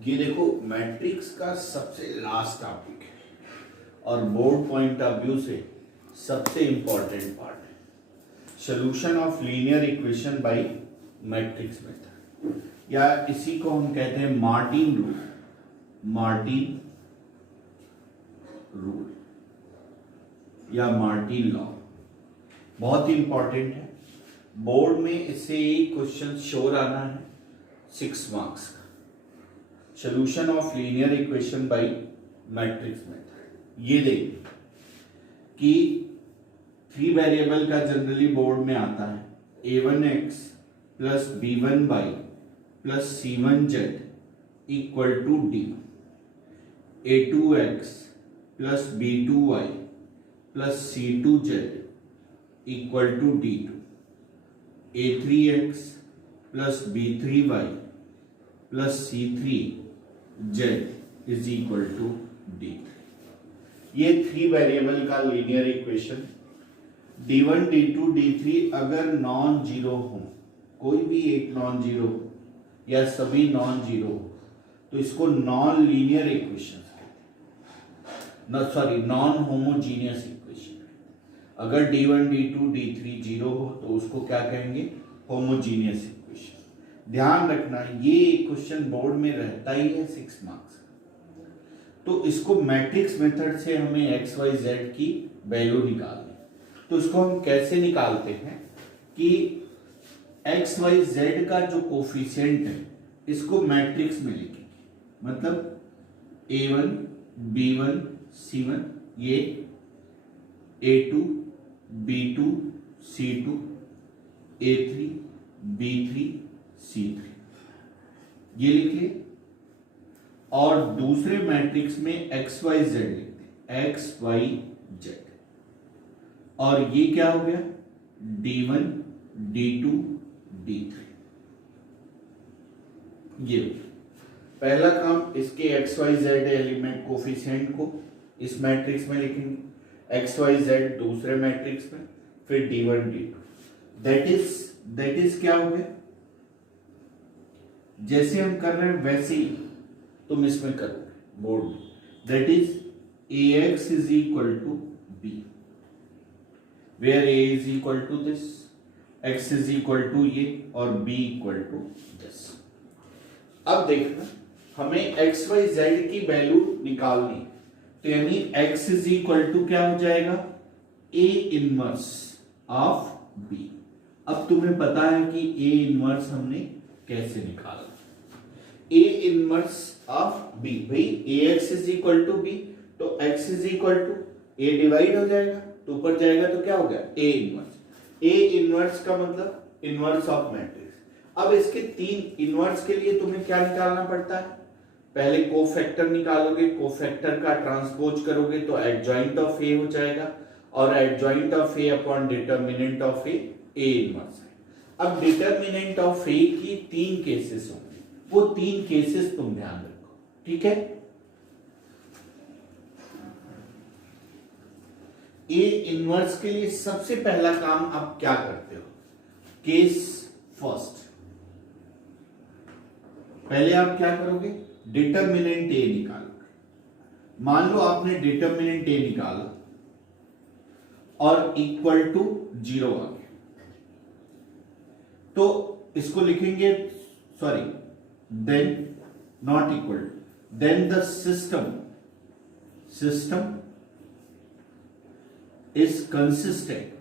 ये देखो मैट्रिक्स का सबसे लास्ट टॉपिक है और बोर्ड पॉइंट ऑफ व्यू से सबसे इंपॉर्टेंट पार्ट है। Solution of linear equation by matrix method, या इसी को हम कहते हैं मार्टिन रूल। मार्टिन रूल या मार्टिन लॉ बहुत ही इंपॉर्टेंट है। बोर्ड में इससे एक क्वेश्चन श्योर आना है 6 मार्क्स का। Solution of linear equation by matrix method. ये देखिए कि 3 वेरिएबल का जनरली बोर्ड में आता है a1x plus b1y plus c1z equal to d, a2x plus b2y plus c2z equal to d2, a3x plus b3y plus c3z is equal to d3। ये 3 variable का linear equation d1 d2 d3 अगर non zero हो, कोई भी एक non zero या सभी non zero हो, तो इसको non linear equation non homogeneous equation. अगर d1 d2 d3 जीरो हो तो उसको क्या कहेंगे? Homogeneous equation. ध्यान रखना ये क्वेश्चन बोर्ड में रहता ही है 6 मार्क्स का। तो इसको मैट्रिक्स मेथड से हमें एक्स वाई जेड की वैल्यू निकालनी। तो इसको हम कैसे निकालते हैं कि एक्स वाई जेड का जो कोफिशिएंट है इसको मैट्रिक्स में लिखेंगे। मतलब a1 b1 c1 ये a2 b2 c2 a3 b3 c3 ये लिखिए। और दूसरे मैट्रिक्स में एक्स वाई जेड लिखते हैं, एक्स वाई जेड। और ये क्या हो गया? d1 d2 d3। ये पहला काम, इसके x y z element coefficient को इस मैट्रिक्स में लिखेंगे, एक्स वाई जेड दूसरे मैट्रिक्स में, फिर d1 d2। दैट इज क्या हो गया? जैसे हम कर रहे हैं वैसे ही तुम इसमें करोगे बोर्ड में। That is ax is equal to b, where a is equal to this, x is equal to ये और b इक्वल टू दिस। अब देखना हमें x y z की वैल्यू निकालनी, तो यानी x इज इक्वल टू क्या हो जाएगा? a inverse of b। अब तुम्हें पता है कि a इनवर्स हमने कैसे निकाला। a इनवर्स ऑफ b, भाई ax is equal to b, तो x is equal to a divide हो जाएगा तो ऊपर जाएगा तो क्या हो गया? a inverse. a इनवर्स का मतलब इनवर्स ऑफ मैट्रिक्स। अब इसके 3 इनवर्स के लिए तुम्हें क्या निकालना पड़ता है? पहले कोफैक्टर निकालोगे, कोफैक्टर का ट्रांसपोज करोगे तो एडजॉइंट ऑफ a हो जाएगा, और adjoint of a upon determinant of a inverse है। अब डिटर्मिनेंट ऑफ a की 3 केसेस होंगे, वो 3 केसेस तुम ध्यान रखो, ठीक है? a इनवर्स के लिए सबसे पहला काम आप क्या करते हो? केस फर्स्ट, पहले आप क्या करोगे? डिटर्मिनेंट a निकालोगे। मान लो आपने डिटर्मिनेंट a निकाला और इक्वल टू 0 आ गया, तो इसको लिखेंगे, sorry, then not equal, then the system is consistent.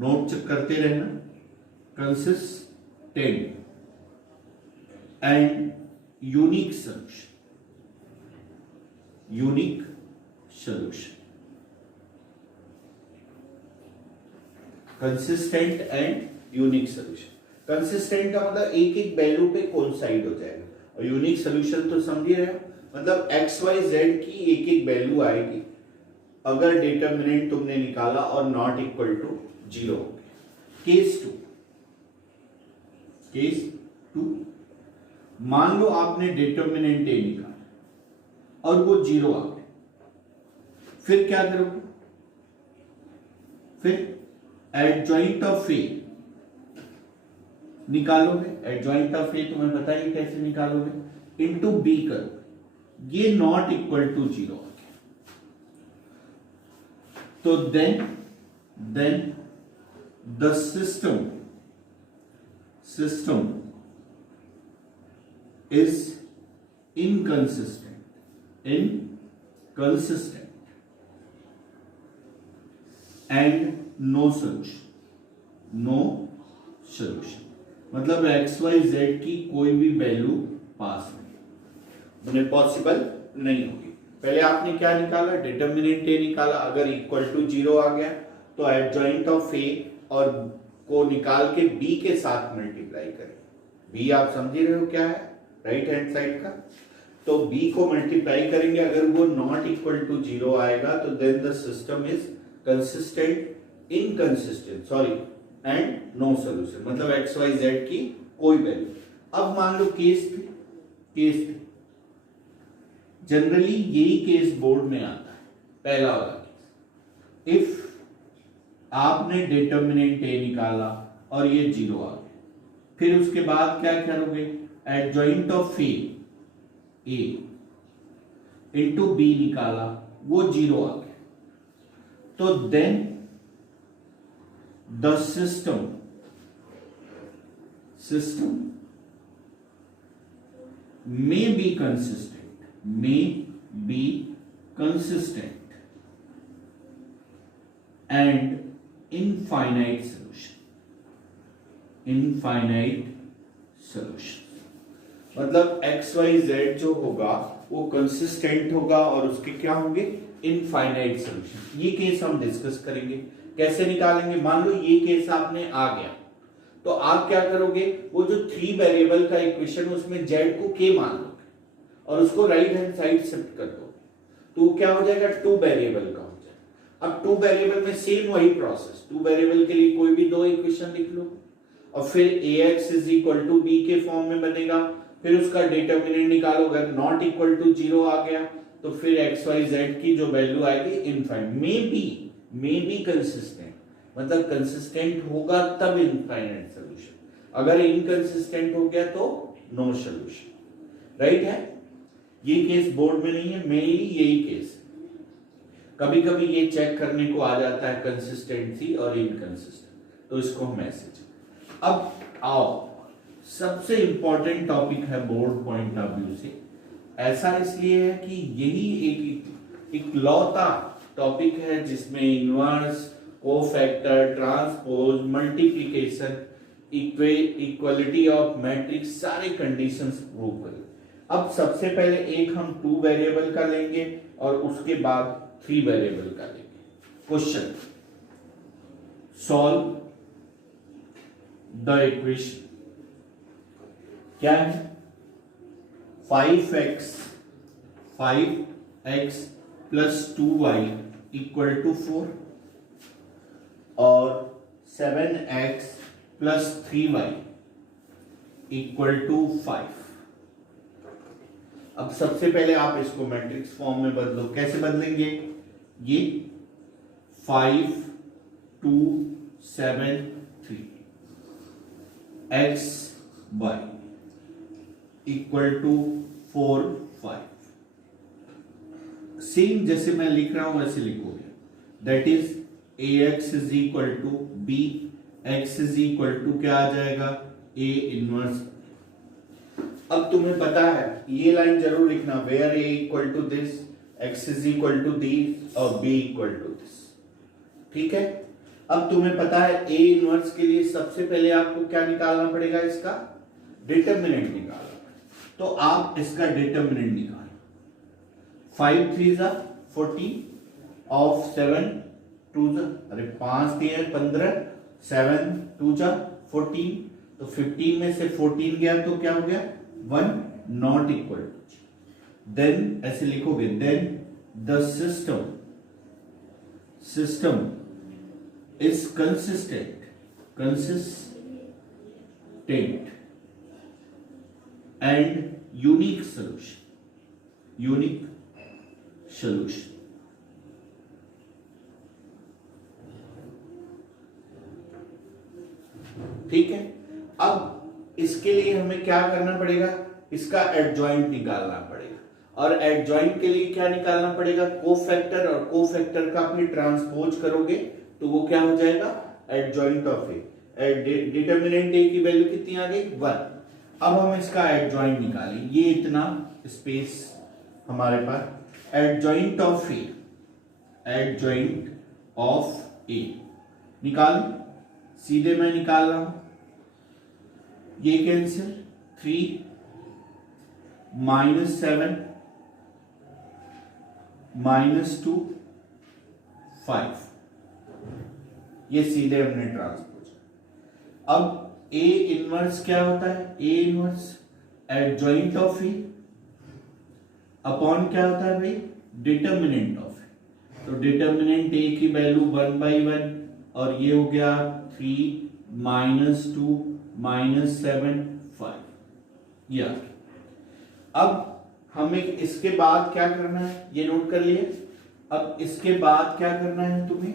Note करते रहना, consistent and unique solution. Consistent and unique solution. Consistent का मतलब एक एक वैल्यू पे कोइंसाइड हो जाएगा, और यूनिक सॉल्यूशन तो समझ रहे हो, मतलब एक्स वाई जेड की एक एक वैल्यू आएगी अगर डिटर्मिनेंट तुमने निकाला और नॉट इक्वल टू 0 हो गया। केस टू, मान लो आपने डिटर्मिनेंट a निकाला और वो 0 आ गया, फिर क्या करोगे? फिर एडजॉइंट ऑफ a निकालोगे। एडजॉइंट ऑफ ए तुम्हें पता ही कैसे निकालोगे, इंटू बी करो, ये नॉट इक्वल टू 0 आ गया, तो then the system is inconsistent and no solution, मतलब एक्स वाई जेड की कोई भी वैल्यू पास नहीं, पॉसिबल नहीं होगी। पहले आपने क्या निकाला, डिटर्मिनेंट ए निकाला, अगर इक्वल टू 0 आ गया तो एडजॉइंट ऑफ ए और को निकाल के बी के साथ मल्टीप्लाई करें। बी आप समझ रहे हो क्या है, राइट हैंड साइड का, तो बी को मल्टीप्लाई करेंगे, अगर वो नॉट इक्वल टू 0 आएगा तो then the system is consistent and no solution, मतलब एक्स वाई जेड की कोई वैल्यू। अब मान लो केस जनरली यही केस बोर्ड में आता है, पहला वाला केस, इफ आपने डिटर्मिनेंट ए निकाला और ये 0 आ गया, फिर उसके बाद क्या करोगे, adjoint of A into B निकाला, वो 0 आ गया, तो then the system may be consistent and infinite solution, मतलब एक्स वाई जेड जो होगा वो कंसिस्टेंट होगा और उसके क्या होंगे, इनफाइनाइट सॉल्यूशन। ये केस हम डिस्कस करेंगे कैसे निकालेंगे। मान लो ये केस आपने आ गया, तो आप क्या करोगे, वो जो 3 वेरिएबल का इक्वेशन उसमें जेड को के मान लोगे और उसको राइट हैंड साइड शिफ्ट कर दोगे, तो क्या हो जाएगा, 2 वेरिएबल का हो जाएगा। अब 2 वेरिएबल में सेम वही प्रोसेस, 2 वेरिएबल के लिए कोई भी 2 इक्वेशन लिख लो और फिर ax is equal to B के फॉर्म में बनेगा, फिर उसका डिटर्मिनेंट निकालो, अगर नॉट इक्वल टू 0 आ गया तो फिर एक्स वाई जेड की जो वैल्यू आएगी इनफाइनाइट, मे बी कंसिस्टेंट, मतलब कंसिस्टेंट होगा तब इनफाइनाइट सॉल्यूशन, अगर इनकंसिस्टेंट हो गया तो नो सॉल्यूशन, राइट है। ये केस बोर्ड में नहीं है, मेनली यही केस, कभी कभी ये चेक करने को आ जाता है कंसिस्टेंसी और इनकंसिस्टेंट, तो इसको हम ऐसे। अब आओ, सबसे इंपॉर्टेंट टॉपिक है बोर्ड पॉइंट ऑफ व्यू से, ऐसा इसलिए है कि यही एक इकलौता टॉपिक है जिसमें inverse, cofactor, transpose, multiplication, equality of matrix, सारे कंडीशंस प्रूव करें। अब सबसे पहले एक हम 2 वेरिएबल का लेंगे और उसके बाद 3 वेरिएबल का लेंगे। क्वेश्चन, सॉल्व द इक्वेशन, क्या है, 5x plus 2y equal to 4 और 7x plus 3y equal to 5। अब सबसे पहले आप इसको मैट्रिक्स फॉर्म में बदलो, कैसे बदलेंगे, ये 5 2 7 3 x y equal to 4 5, same जैसे मैं लिख रहा हूं वैसे लिखोगे, that is ax is equal to b, x is equal to क्या आ जाएगा, a इनवर्स। अब तुम्हें पता है ये लाइन जरूर लिखना, where a equal to this, x is equal to this और b इक्वल टू दिस, ठीक है। अब तुम्हें पता है a इनवर्स के लिए सबसे पहले आपको क्या निकालना पड़ेगा, इसका डिटर्मिनेंट निकालना, तो आप इसका डिटर्मिनेंट निकालो। 5 3 जा 40 ऑफ 7 2 जा, अरे 5 3 15, 7 2 जा 14, तो 15 में से 14 गया तो क्या हो गया, 1 नॉट इक्वल टू, देन ऐसे लिखोगे, then the system is consistent and unique solution, ठीक है। अब इसके लिए हमें क्या करना पड़ेगा, इसका एडजॉइंट निकालना पड़ेगा, और एडजॉइंट के लिए क्या निकालना पड़ेगा, कोफैक्टर, और कोफैक्टर का अपनी ट्रांसपोज करोगे तो वो क्या हो जाएगा, एडजॉइंट ऑफ ए। डिटर्मिनेंट ए की वैल्यू कितनी आ गई, 1। अब हम इसका एडजॉइंट निकालें, ये इतना स्पेस हमारे पास, adjoint of A, adjoint of A निकाल, सीधे मैं निकाल रहा हूं, ये कैंसिल, 3 -7 -2 5, ये सीधे हमने ट्रांसपोज। अब ए इनवर्स क्या होता है, A inverse adjoint of A upon क्या होता है भाई, डिटर्मिनेंट ऑफ ए। तो डिटर्मिनेंट ए की वैल्यू 1/1, और ये हो गया 3 -2 -7 5, या अब हमें इसके बाद क्या करना है, ये नोट कर लिए। अब इसके बाद क्या करना है तुम्हें,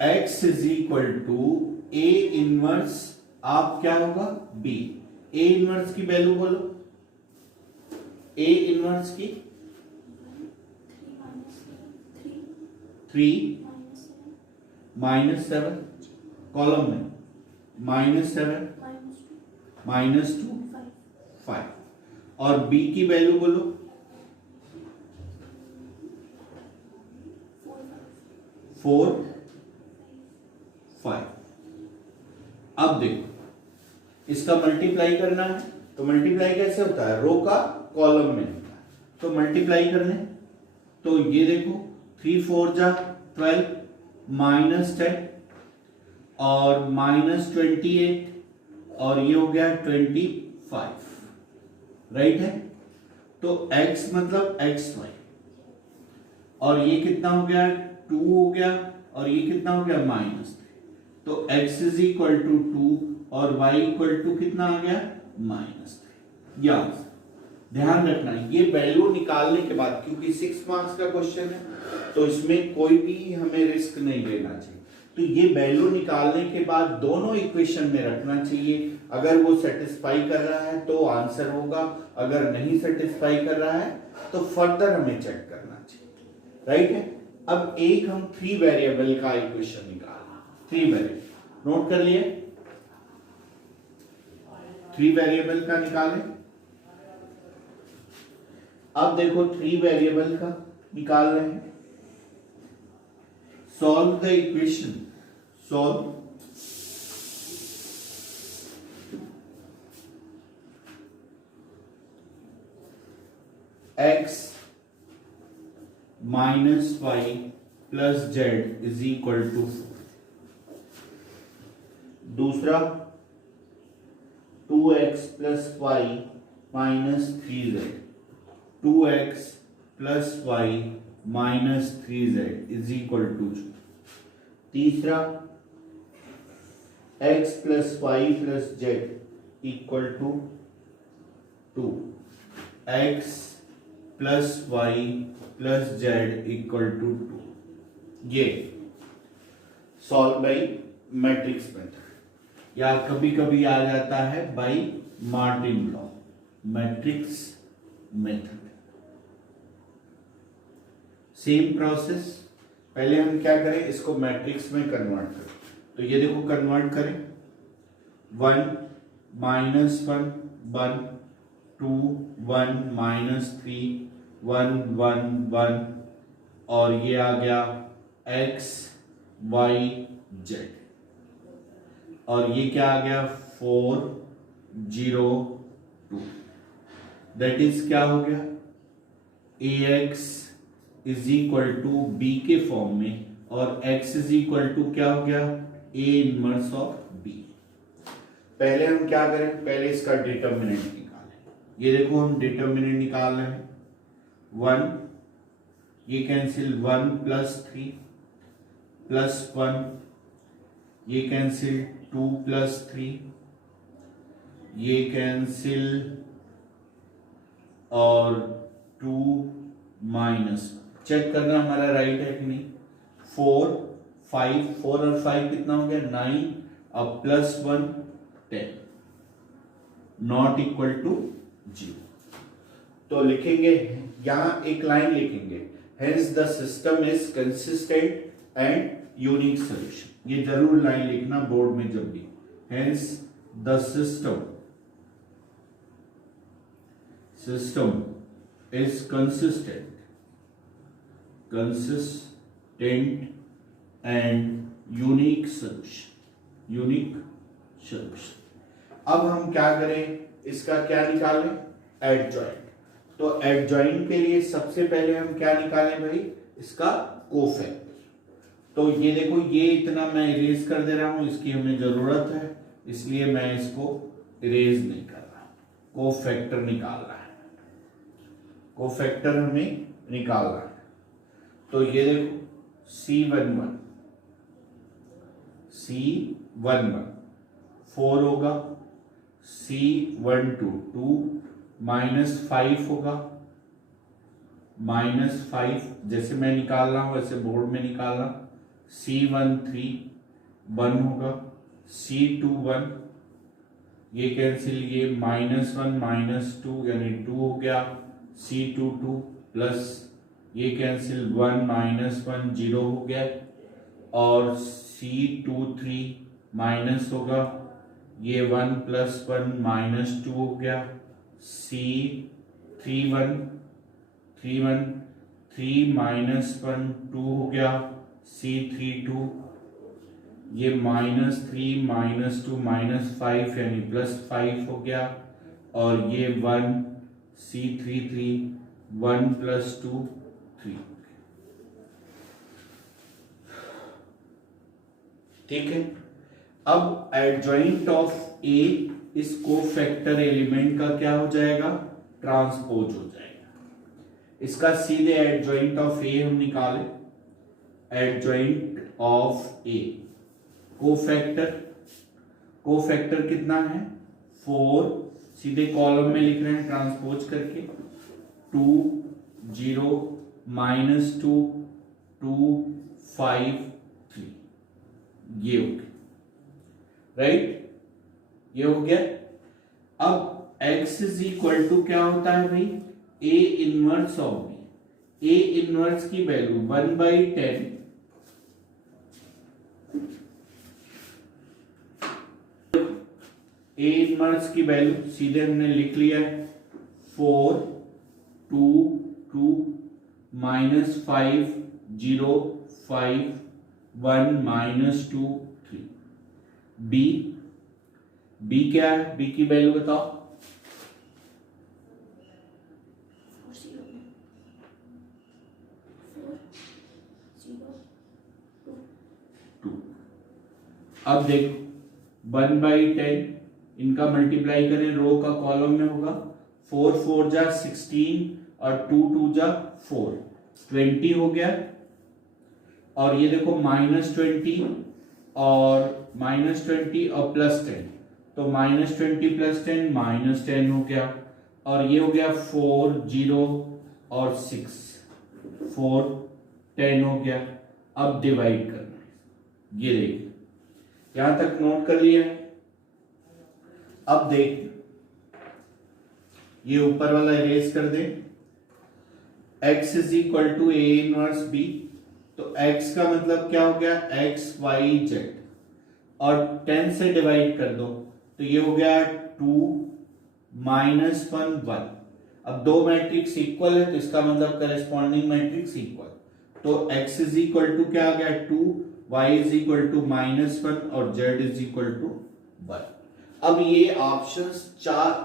x is equal to A inverse, आप क्या होगा, b। ए इनवर्स की वैल्यू बोलो, ए इनवर्स की 3 -7, कॉलम में -7 -2 5, और b की वैल्यू बोलो 4 5। अब देखो इसका मल्टीप्लाई करना है, तो मल्टीप्लाई कैसे होता है, रो का कॉलम में होता है, तो मल्टीप्लाई करने, तो ये देखो 3 4 जा 12 -10 और -28, और ये हो गया 25, राइट है। तो x मतलब xy, और ये कितना हो गया, 2 हो गया, और ये कितना हो गया, -3। तो x इज इक्वल टू 2 और y इक्वल टू कितना आ गया, -3। या ध्यान रखना, ये वैल्यू निकालने के बाद, क्योंकि 6 मार्क्स का क्वेश्चन है तो इसमें कोई भी हमें रिस्क नहीं लेना चाहिए, तो ये वैल्यू निकालने के बाद दोनों इक्वेशन में रखना चाहिए। अगर वो सेटिस्फाई कर रहा है तो आंसर होगा, अगर नहीं सेटिस्फाई कर रहा है तो फर्दर हमें चेक करना चाहिए, राइट है। अब एक हम 3 वेरिएबल का इक्वेशन निकालना, 3 वेरिएबल नोट कर लिए, 3 वेरिएबल का निकालें। अब देखो 3 वेरिएबल का निकाल रहे हैं, solve the equation, solve x minus y plus z is equal to 4। दूसरा 2x plus y minus 3z, 2x plus y minus 3z is equal to 2। तीसरा x plus y plus z equal to 2, x plus y plus z equal to 2। ये solve by matrix method, या कभी कभी आ जाता है by Martin law, matrix method. Same process, पहले हम क्या करें, इसको मैट्रिक्स में कन्वर्ट करें, तो ये देखो कन्वर्ट करें, 1 -1 1 2 1 -3 1 1 1, और ये आ गया x y z, और ये क्या आ गया 4 0 2, दैट इज क्या हो गया, ax is equal to b के फॉर्म में, और x इज इक्वल टू क्या हो गया, a इनवर्स ऑफ b। पहले हम क्या करें, पहले इसका डिटर्मिनेंट निकालें। ये देखो हम डिटर्मिनेंट निकाल रहे हैं, 1, ये कैंसिल 1 प्लस 3 प्लस 1, ये कैंसिल 2 प्लस 3, ये कैंसिल और 2 माइनस, चेक करना हमारा राइट है कि नहीं, 4 5 4 और 5 कितना हो गया 9, अब +1 10 नॉट इक्वल टू 0। तो लिखेंगे यहां एक लाइन लिखेंगे, hence the system is consistent and unique solution. ये जरूर लाइन लिखना बोर्ड में जब भी, hence the system is consistent and unique solution। अब हम क्या करें, इसका क्या निकालें, एडजॉइंट। तो एडजॉइंट के लिए सबसे पहले हम क्या निकालें भाई, इसका कोफैक्टर। तो ये देखो, ये इतना मैं इरेज कर दे रहा हूं, इसकी हमें जरूरत है इसलिए मैं इसको इरेज नहीं कर रहा। कोफैक्टर निकालना है, कोफैक्टर हमें निकालना है। तो ये देखो C11 4 होगा, C12 2 -5 होगा, -5 जैसे मैं निकाल रहा हूं वैसे बोर्ड में निकालना। C13 1 होगा, C21 ये कैंसिल, ये -1 -2 यानी 2 हो गया, C22 प्लस ये कैंसिल 1 -1 0 हो गया, और C23 माइनस होगा, ये 1 + 1 -2 हो गया, C31 3 -1 2 हो गया, C32 ये -3 -2 -5 यानी +5 हो गया, और ये 1 C33 1 + 2 3। ठीक है, अब एडजॉइंट ऑफ ए इस कोफैक्टर एलिमेंट का क्या हो जाएगा, ट्रांसपोज हो जाएगा। इसका सीधे एडजॉइंट ऑफ ए हम निकालें, एडजॉइंट ऑफ ए कोफैक्टर कितना है 4, सीधे कॉलम में लिख रहे हैं ट्रांसपोज करके, 2 0 -2 2 5 3, ये हो गया, राइट, ये हो गया। अब x = क्या होता है भाई, A inverse of B। A inverse की वैल्यू 1/10 A इनवर्स की वैल्यू सीधे हमने लिख लिया है, 4 2 2 -5 0 5 1 -2 3। B क्या है, B की वैल्यू बताओ, 2। अब देखो 1/10 इनका मल्टीप्लाई करें, रो का कॉलम में होगा, 4 4 जा 16 और 2 2 जा 4 20 हो गया, और ये देखो -20 और -20 और +10, तो -20 + 10 -10 हो गया, और ये हो गया 4 0 और 6 4 10 हो गया। अब डिवाइड करना है, ये देखिए यहां तक नोट कर लिया है। अब देख, ये ऊपर वाला इरेज कर दे, x = A इनवर्स B, तो x का मतलब क्या हो गया, x y z, और 10 से डिवाइड कर दो तो ये हो गया 2 -1 1। अब दो मैट्रिक्स इक्वल है तो इसका मतलब करेस्पॉन्डिंग मैट्रिक्स इक्वल, तो x = क्या आ गया 2, y = -1 और z = 1। अब ये ऑप्शंस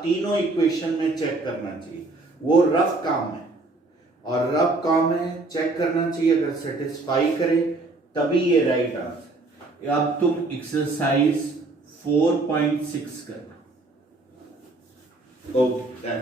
तीनों इक्वेशन में चेक करना चाहिए, वो रफ काम है, और रफ काम है चेक करना चाहिए, अगर सेटिस्फाई करे तभी ये राइट आंसर। अब तुम एक्सरसाइज 4.6 करना। ओके।